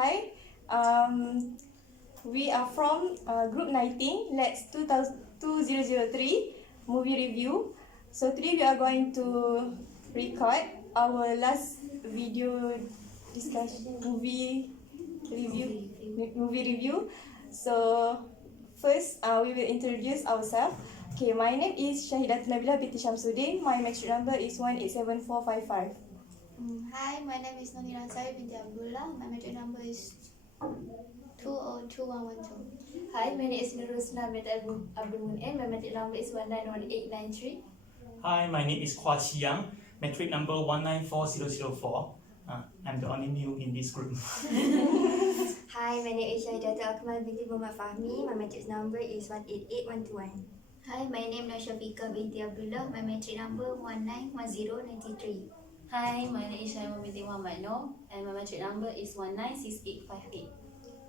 Hi, we are from Group 19, Let's 2003 movie review. So today we are going to record our last video discussion movie review. So first we will introduce ourselves. Okay, my name is Shahidatul Nabila binti Shamsuddin. My metric number is 187455. Hi, my name is Nonira Ansari binti Abdullah. My metric number is 202112. Hi, my name is Nurusna binti Abdul Munin. My metric number is 191893. Hi, my name is Kwa Chiang, metric number 194004. I'm the only new in this group. Hi, my name is Shahidatul Akmal binti Muhammad Fahmi. My metric number is 188121. Hi, my name is Shafika binti Abdullah. My metric number 191093. Hi, my name is Shaima binti Muhammad Noor and my metric number is 196858.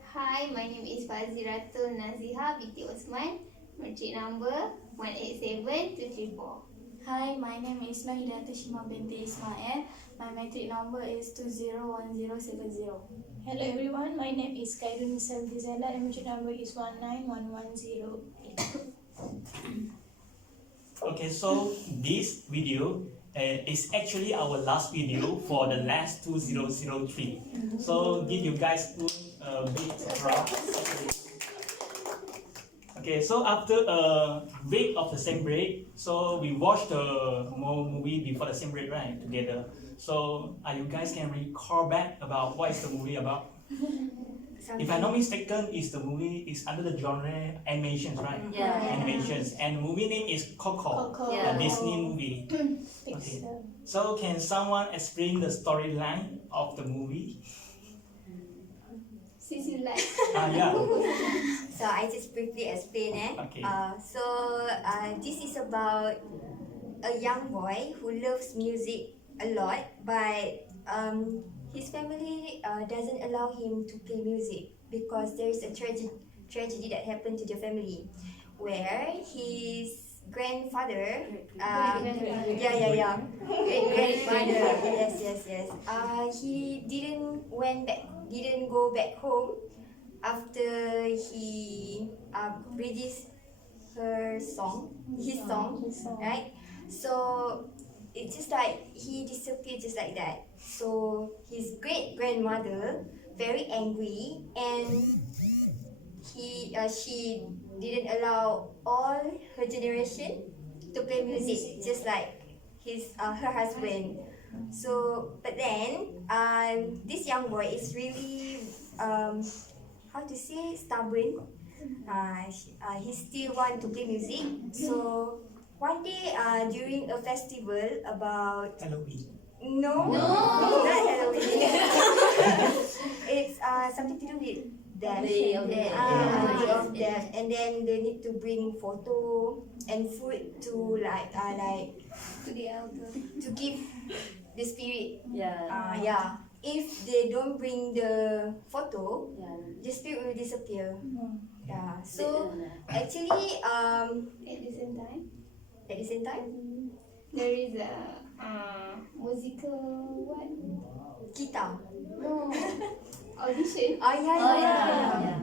Hi, my name is Faziratul Naziha binti Osman. Metric number 187234. Hi, my name is Nahidatul Shima binti Ismail. My metric number is 201070. Hello everyone, my name is Khairun Nisa binti Zainal and metric number is 191108. Okay, so this video is actually our last video for the last 2003. So give you guys a big round. Okay, so after a week of the same break, so we watched the more movie before the same break, right? Together. So you guys can recall back about what is the movie about? If I'm not mistaken, the movie is under the genre animations, right? Yeah. Animations, and the movie name is Coco, Yeah. a Disney movie. Okay. So can someone explain the storyline of the movie? Since you like. Yeah. So I just briefly explain. Okay. This is about a young boy who loves music a lot, but his family doesn't allow him to play music because there is a tragedy that happened to the family, where his grandfather, great grandfather, yes. He didn't go back home after he released his song, right? So it's just like he disappeared just like that. So his great grandmother very angry, and she didn't allow all her generation to play music just like her husband. So but then this young boy is really how to say stubborn. He still want to play music. So one day during a festival about Halloween. no, not Halloween. It's something to do with death. Day of Day Death. of death, and then they need to bring photo and food to To the elder. to give the spirit. Yeah. If they don't bring the photo, Yeah. the spirit will disappear. Yeah. So actually, At the same time, at the same time, there is a musical what? guitar. No. Audition. Oh yeah.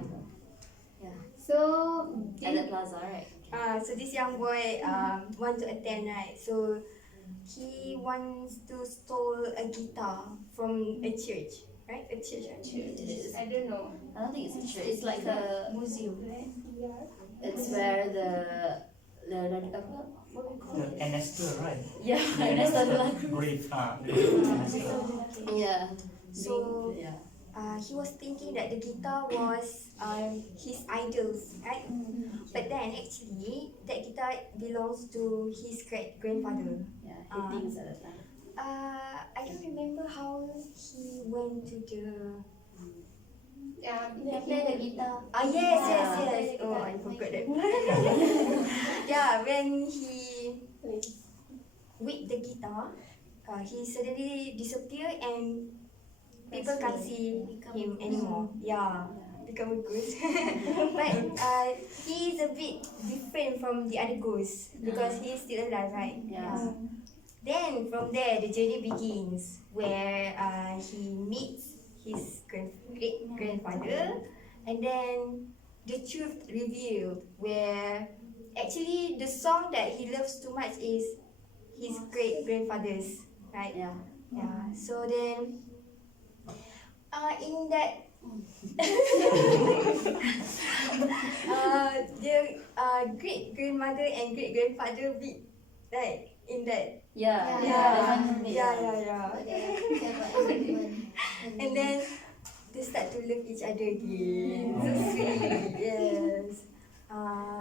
Yeah. So At the plaza, right? So this young boy want to attend, right? So he wants to steal a guitar from a church, right? A church, right? I don't know. I don't think it's a church. It's like a Museum. it's where the apa? What do we call The it? Anestor, right? Yeah, The Anestor Anestor Lagu. grave. Anestor. Yeah. So Yeah. he was thinking that the guitar was his idols, right? But then actually that guitar belongs to his great grandfather. Yeah. He thinks at the time. I don't remember how he went to the. He play the guitar. Yes. Oh, I forgot that. Yeah, when he with the guitar, he suddenly disappeared and people can't see him anymore. Yeah, become a ghost. But he is a bit different from the other ghosts because he is still alive, right? Yeah. Then from there, the journey begins where he meets his great grandfather, and then the truth revealed, where actually the song that he loves too much is his great grandfather's, right? Yeah. Yeah. So then, in that, the great grandmother and great grandfather be like in that. Yeah. Yeah. Yeah. So they have an agreement. And then they start to love each other again. So sweet. Yes.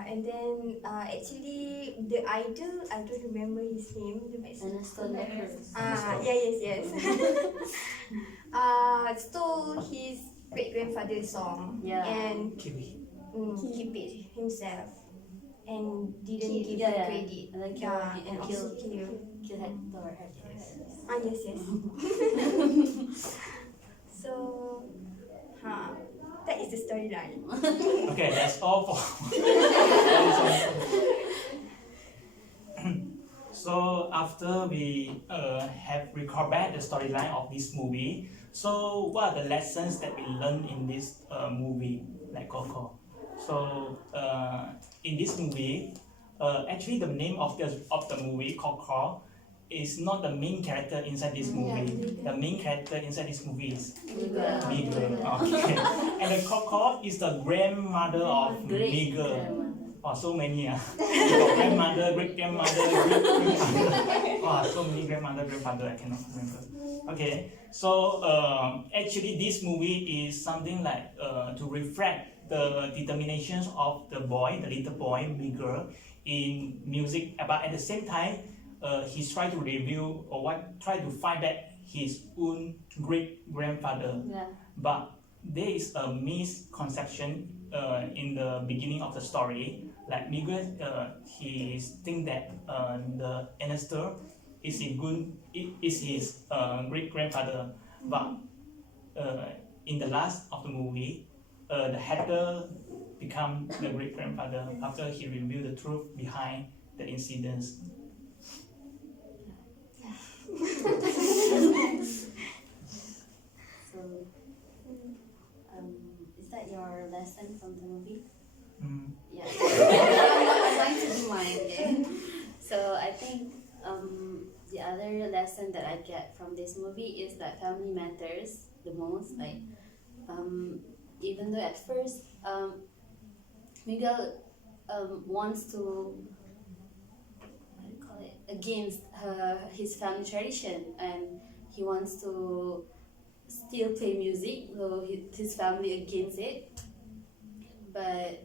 And then actually the idol, I don't remember his name. The And it's still letters. yes. Stole his great grandfather's song. Yeah. And Kiwi. keep it himself. And didn't give Yeah, the yeah. credit. And then kill, Yeah, and and kill, also kill. kill Hector. Yes. So, that is the storyline. Okay, that's all for. So after we have recorded back the storyline of this movie, so what are the lessons that we learned in this movie, like Coco? So in this movie, actually the name of the movie Coco is not the main character inside this movie. The main character inside this movie is Miguel. Okay. And the Coco is the grandmother of Miguel. Oh, so many. Grandmother, great grandmother, great grandmother. Oh, so many grandmother, grandfather, I cannot remember. Okay, so actually this movie is something like to reflect the determinations of the boy, the little boy, Miguel, in music, but at the same time, he's trying to review or try to find back his own great grandfather. Yeah. But there is a misconception in the beginning of the story. Like Miguel, he think that the Ernesto is his great grandfather. But in the last of the movie, the Hector become the great grandfather after he revealed the truth behind the incidents. So, is that your lesson from the movie? Mm. Yeah. I'm going to do mine then. So I think the other lesson that I get from this movie is that family matters the most. Like even though at first Miguel wants to, what do you call it, against his family tradition, and he wants to still play music, though his family against it. But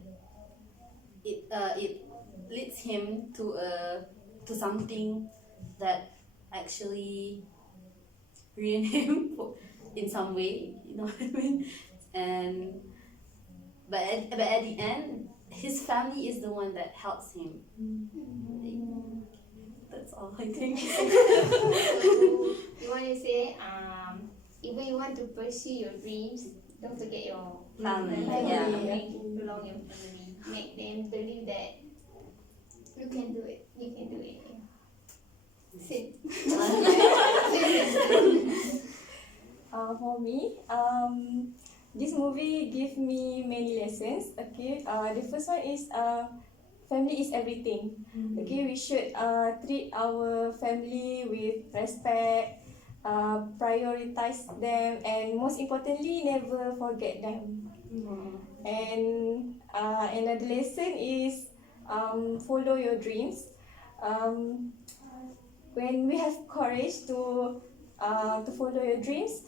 it leads him to something that actually ruin him in some way, you know what I mean? And but at the end, his family is the one that helps him. That's all I think. So you want to say, even you want to pursue your dreams, don't forget your Family, yeah. yeah. Belong your family. Make them believe that you can do it. You can do it. Sit. For me, this movie gave me many lessons. Okay, the first one is family is everything. Okay, we should treat our family with respect, prioritize them, and most importantly, never forget them. And another lesson is follow your dreams. When we have courage to follow your dreams,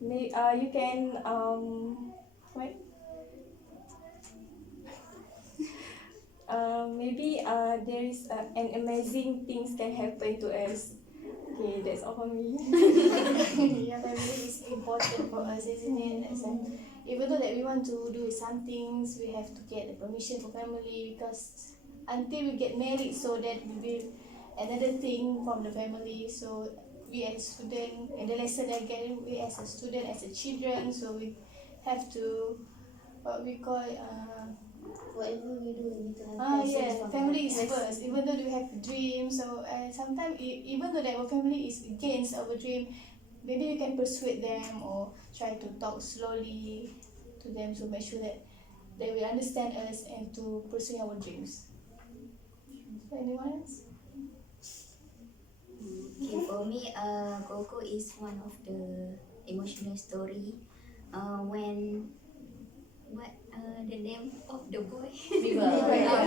you can maybe there is an amazing things can happen to us. Okay, that's all for me. Yeah, family is important for us, isn't it? It's like, even though that we want to do some things, we have to get the permission from family, because until we get married, so that will be another thing from the family. So we as student, and the lesson I get, we as a student, as a children, so we have to what we call Whatever we do, we need to have patience yeah, from family is them. first. Even though we have dreams, so sometimes even though that our family is against our dream, maybe we can persuade them or try to talk slowly to them to make sure that they will understand us and to pursue our dreams. So anyone else? Okay, for me, Coco is one of the emotional story. When what the name of the boy? Miguel.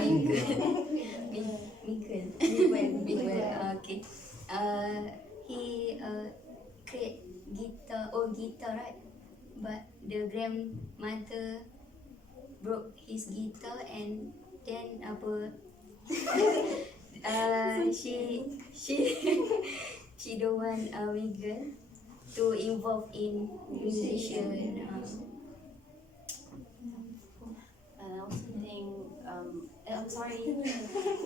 Miguel. Okay. He create guitar, right? But the grandmother broke his guitar and then she don't want Miguel to involve in musician. And I also think, I'm sorry.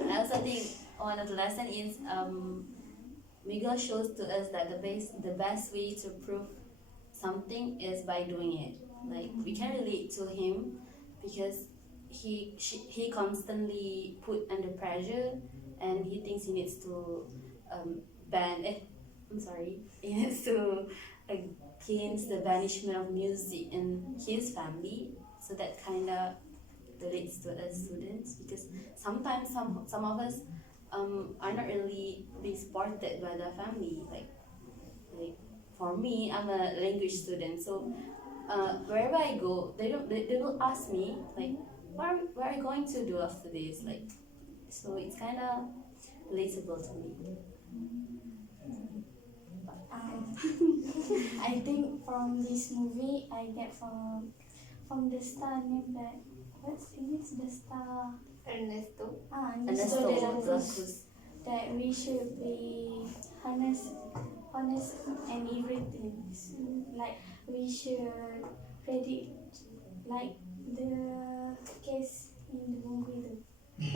I also think one of the lesson is Miguel shows to us that the best way to prove something is by doing it. Like we can relate to him because he constantly put under pressure and he thinks he needs to he needs to against the banishment of music in his family. So that kind of relates to us students because sometimes some of us are not really being supported by the family. Like for me, I'm a language student, so wherever I go, they will ask me like, what are you going to do after this? Like, so it's kind of relatable to me. I think from this movie, I get from the star name that what's in it? The star Ernesto. Ernesto Ernesto de la de la Cruz, Cruz. that we should be honest and everything. Like we should predict like the case in the movie. He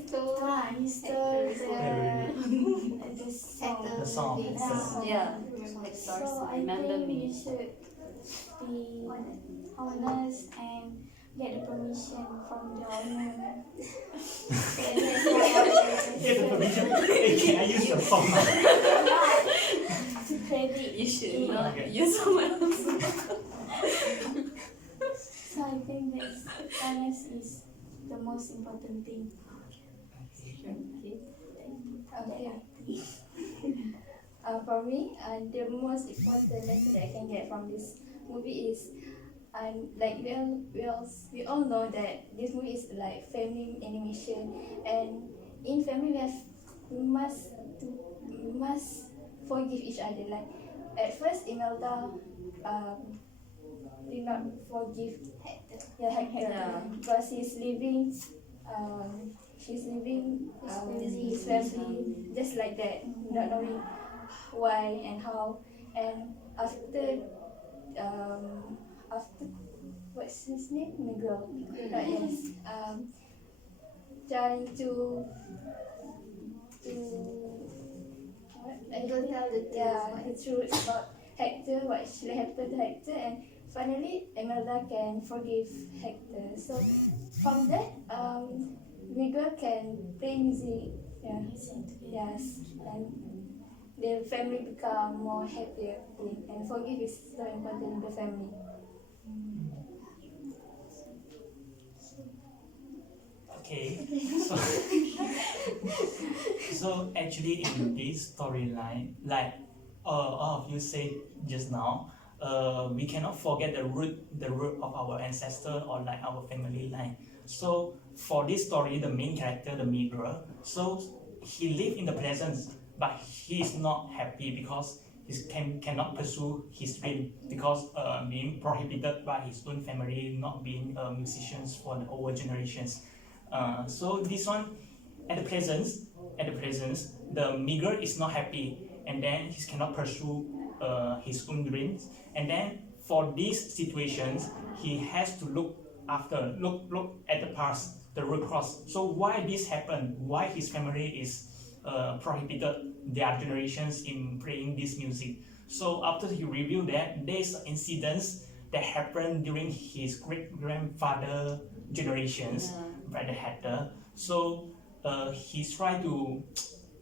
stole the song. The song. Yeah. So I Remember think me. we should be honest and get the permission from the owner. Get the permission. Hey, can I use your song now? To credit. You should it. not Okay. use someone else. So I think that honest is the most important thing. Okay. For me, the most important lesson that I can get from this movie is, like we all know that this movie is like family animation, and in family life we must forgive each other. Like at first, Imelda did not forgive Hector because he's leaving his family just like that, not knowing why and how. And after what's his name? Miguel. Yes. Trying to what? Miguel tell the truth. Yeah, the truth about Hector, what actually happened to Hector, and finally Imelda can forgive Hector. So from that, Miguel can play music. Yeah. Yes, and the family become more happier, and forgive is so important in the family. Okay, so actually in this storyline, like all of you said just now, we cannot forget the root of our ancestor or like our family line. So for this story, the main character, the Miguel, so he live in the present, but he is not happy because he cannot pursue his dream because being prohibited by his own family, not being musicians for the older generations. So this one, at the present, the Miguel is not happy, and then he cannot pursue his own dreams. And then for these situations, he has to look at the past, the root cause. So why this happened? Why his family is prohibited their generations in playing this music? So after he reviewed that, there's incidents that happened during his great grandfather generations. Brother Hector. So he tried to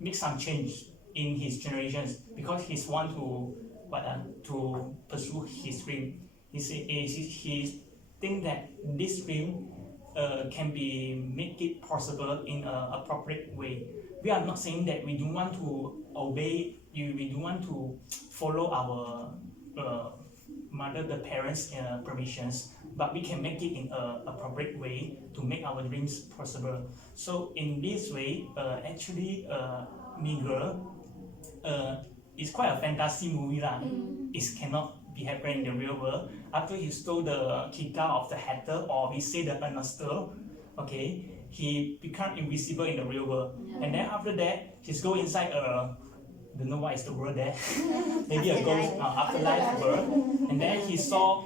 make some change in his generations because he's want to pursue his dream. He think that this dream can be make it possible in an appropriate way. We are not saying that we don't want to obey you, we don't want to follow our mother, the parents' permissions, but we can make it in an appropriate way to make our dreams possible. So in this way, actually, Mean Girl is quite a fantasy movie lah. It cannot be happening in the real world. After he stole the guitar of the hatter, or he say the Ernesto, okay, he become invisible in the real world. And then after that, he's go inside a, don't know what is the word there, maybe a ghost afterlife world. And then he saw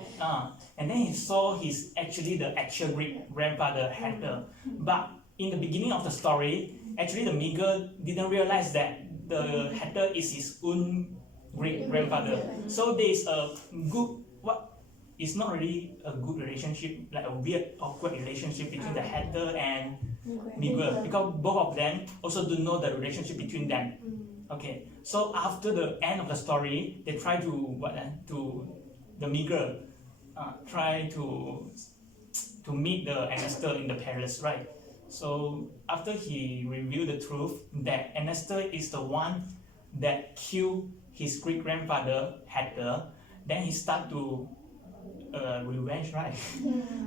his actually the actual great grandfather hatter. But in the beginning of the story, actually the Mean Girl didn't realize that the hatter is his own great grandfather. So there is a good it's not really a good relationship, like a weird awkward relationship between the hatter and Mean Girl, because both of them also don't know the relationship between them. Okay, so after the end of the story, they try to the Mean Girl try to meet the Ernesto in the palace, right? So after he revealed the truth that Ernesto is the one that killed his great grandfather hatter, then he start to revenge, right?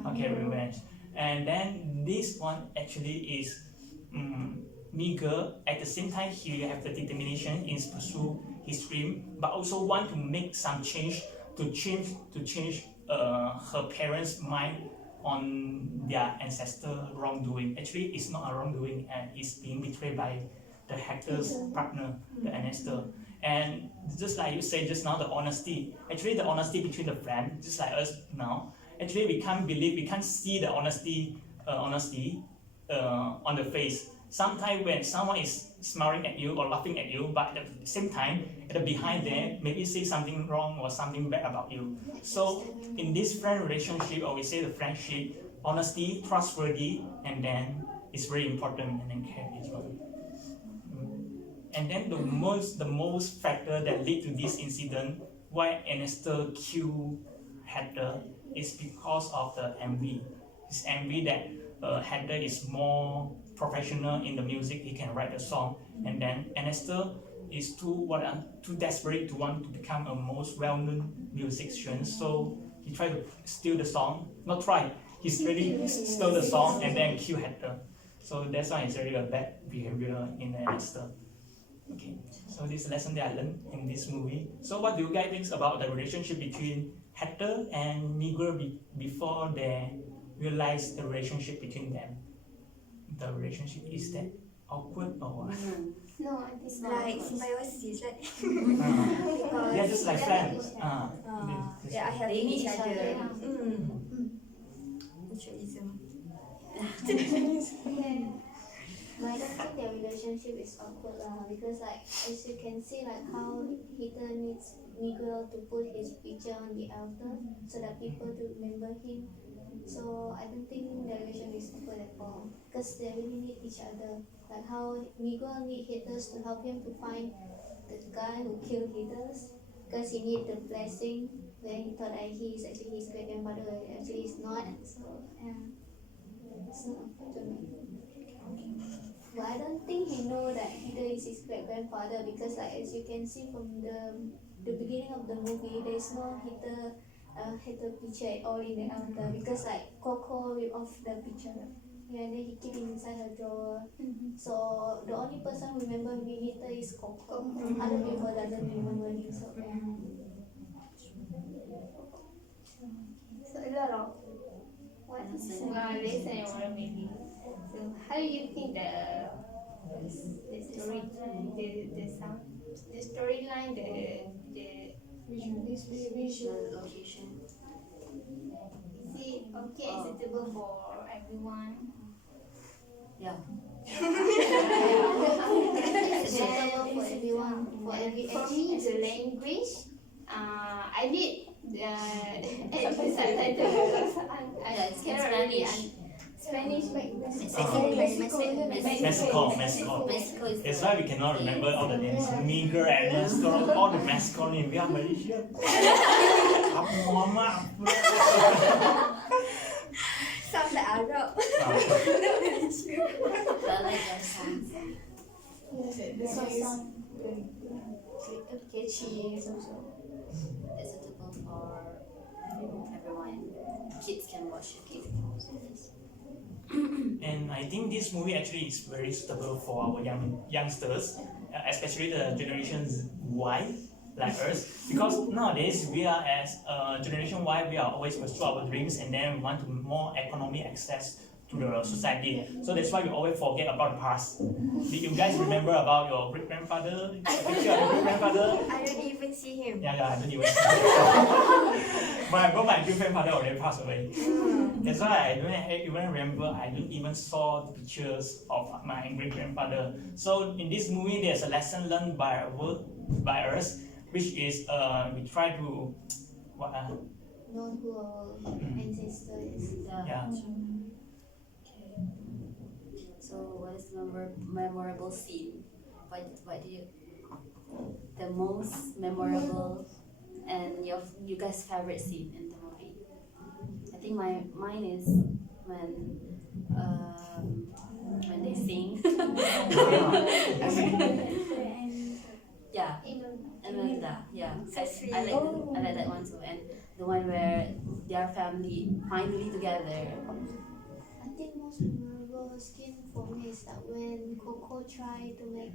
Okay, revenge. And then this one actually is Mean Girl. At the same time, he have the determination in pursue his dream, but also want to make some change to change her parents' mind on their ancestor wrongdoing. Actually, it's not a wrongdoing, and it's being betrayed by the hacker's partner, the Ernesto. And just like you said just now, the honesty. Actually, the honesty between the friends, just like us now. Actually, we can't see the honesty on the face. Sometimes when someone is smiling at you or laughing at you, but at the same time, at the behind there, maybe say something wrong or something bad about you. So in this friend relationship, or we say the friendship, honesty, trustworthy, and then it's very important, and then care is well. And then the most factor that lead to this incident, why Ernesto killed hatter, is because of the envy. His envy that hatter is more professional in the music, he can write a song, and then Ernesto is too desperate to want to become a most well-known musician, so he tried to steal the song. Not try, he's really stole the song and then kill hatter. So that's why it's really a bad behavior in Ernesto. Okay, so this lesson that I learned in this movie. So what do you guys think about the relationship between hatter and Mean Girl before they realize the relationship between them? The relationship is that awkward or what? No, I think It's not. like symbiosis, right? They're just like friends. Yeah, I have each other. Mutualism. But I don't think their relationship is awkward lah, because like as you can see like how Hitler needs Mean Girl to put his picture on the altar so that people to remember him. So I don't think their relationship is awkward at all, because they really need each other. Like how Mean Girl need Hitler to help him to find the guy who killed Hitler, because he need the blessing. Then he thought that he is actually his great grandfather, actually he's not. So yeah, it's not awkward to me. But I don't think he know that Hitler is his great grandfather, because like as you can see from the beginning of the movie, there's no Hitler picture at all in the altar, because like Coco ripped off the picture. Yeah, and then he keep it inside her drawer. So the only person who remember Hitler is Coco. Other people doesn't remember him. So yeah. So a lot of what is lesson and moral maybe. So how do you think the storyline, the Visual location. is it okay and suitable for everyone? Yeah. Suitable for everyone, for every age. For me, the language, I did the subtitle because I cannot really Spanish back Mexico. Mexico is That's the why we cannot remember all the names. Miguel, Ernesto, all the Mexico names. We are Malaysia. Mama. Sounds like Arab. But I like their songs. The song is catchy also. It's suitable for everyone. Kids can watch it. Kids can also listen. And I think this movie actually is very suitable for our youngsters, especially the generations Y, like us. Because nowadays we are as generation Y, we are always pursue our dreams and then we want to more economic access to the society. So that's why we always forget about the past. Did you guys remember about your great grandfather? Picture of your great grandfather? I don't even see him. Yeah, I don't even. But my great grandfather already passed away. That's why I don't even remember. I don't even saw the pictures of my great grandfather. So in this movie, there's a lesson learned by us, which is we try to Know who our ancestor is. yeah. Okay. So what is the memorable scene? What do you the most memorable and you guys' favorite scene in the movie? I think mine is when they sing. Yeah. Imelda, yeah. I like that one too. And the one where their family finally together. I think most memorable skin for me is that when Coco tried to make,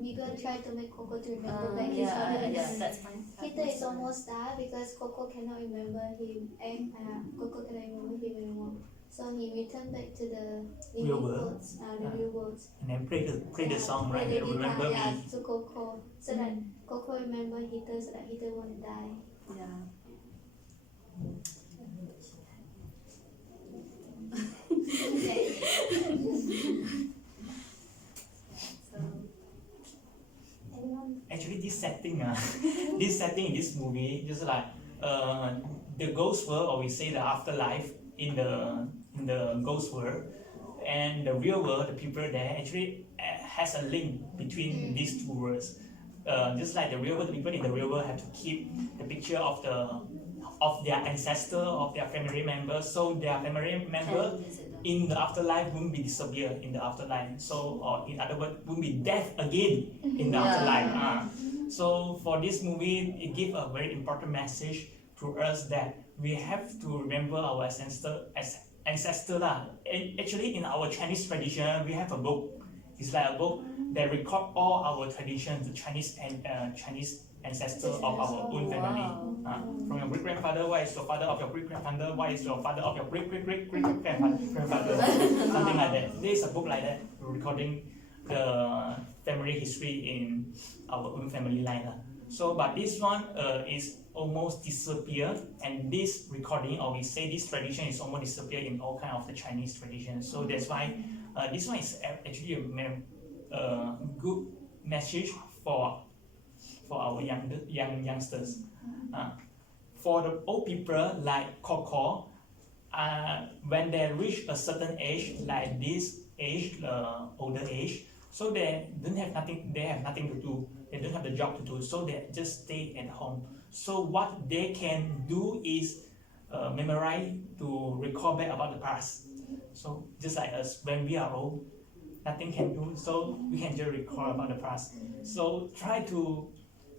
Miguel tried to make Coco to remember back his father. Yeah, that's fine. Peter is almost there because Coco cannot remember him, and Coco cannot remember him anymore. So he returned back to the Real living world. worlds, the real world. And then play the song, right? Play the Remember guitar, me. to Coco, so that Coco remember Hitler, so that Hitler won't die. Yeah. So Anyone? Actually, this setting in this movie, just like the ghost world, or we say the afterlife in the ghost world, and the real world, the people there actually has a link between these two worlds. Just like the real world, the people in the real world have to keep the picture of their ancestor, of their family members, so their family member can visit them. in the afterlife won't be disappear in the afterlife. So, or in other words, won't be death again in the Yeah. afterlife. So for this movie, it gives a very important message to us that we have to remember our ancestor lah. Actually, in our Chinese tradition, we have a book. It's like a book that record all our traditions, the Chinese ancestor of our own family. From your great grandfather, what is your father of your great grandfather? What is your father of your great grandfather? Something like that. There is a book like that recording the family history in our own family line. So, but this one is almost disappeared, and this recording, or we say this tradition, is almost disappeared in all kind of the Chinese traditions. So that's why this one is actually a good message for our youngsters. For the old people like Coco, when they reach a certain age, like this age, older age, so they don't have nothing. They have nothing to do. They don't have the job to do, so they just stay at home. So what they can do is memorize to recall back about the past. So just like us, when we are old, nothing can do, so we can just recall about the past. So try to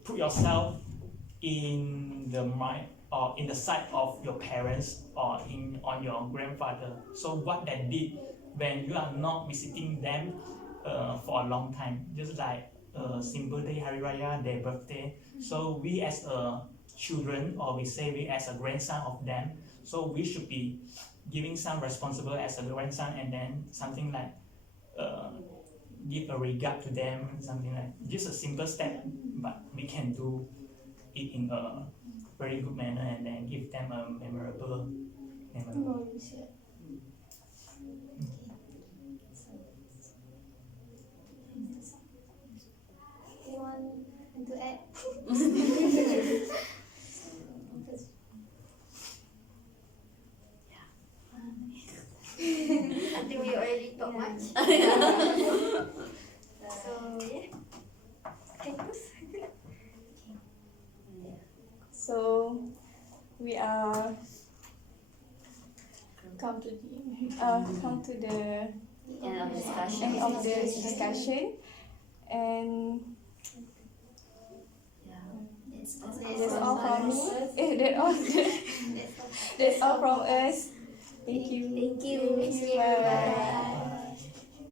put yourself in the mind or in the sight of your parents or on your grandfather. So what they did when you are not visiting them for a long time, just like simple day, Hari Raya, their birthday. So we as a children, or we say we as a grandson of them, so we should be giving some responsible as a grandson, and then something like give a regard to them, something like just a simple step, but we can do it in a very good manner and then give them a memorable memory. Anyone want to add? talk much. So yeah, can close. So we are Come to the come to the End of discussion. end of the discussion, and that's all from me. That's all from us. Thank you. Thank you. Bye.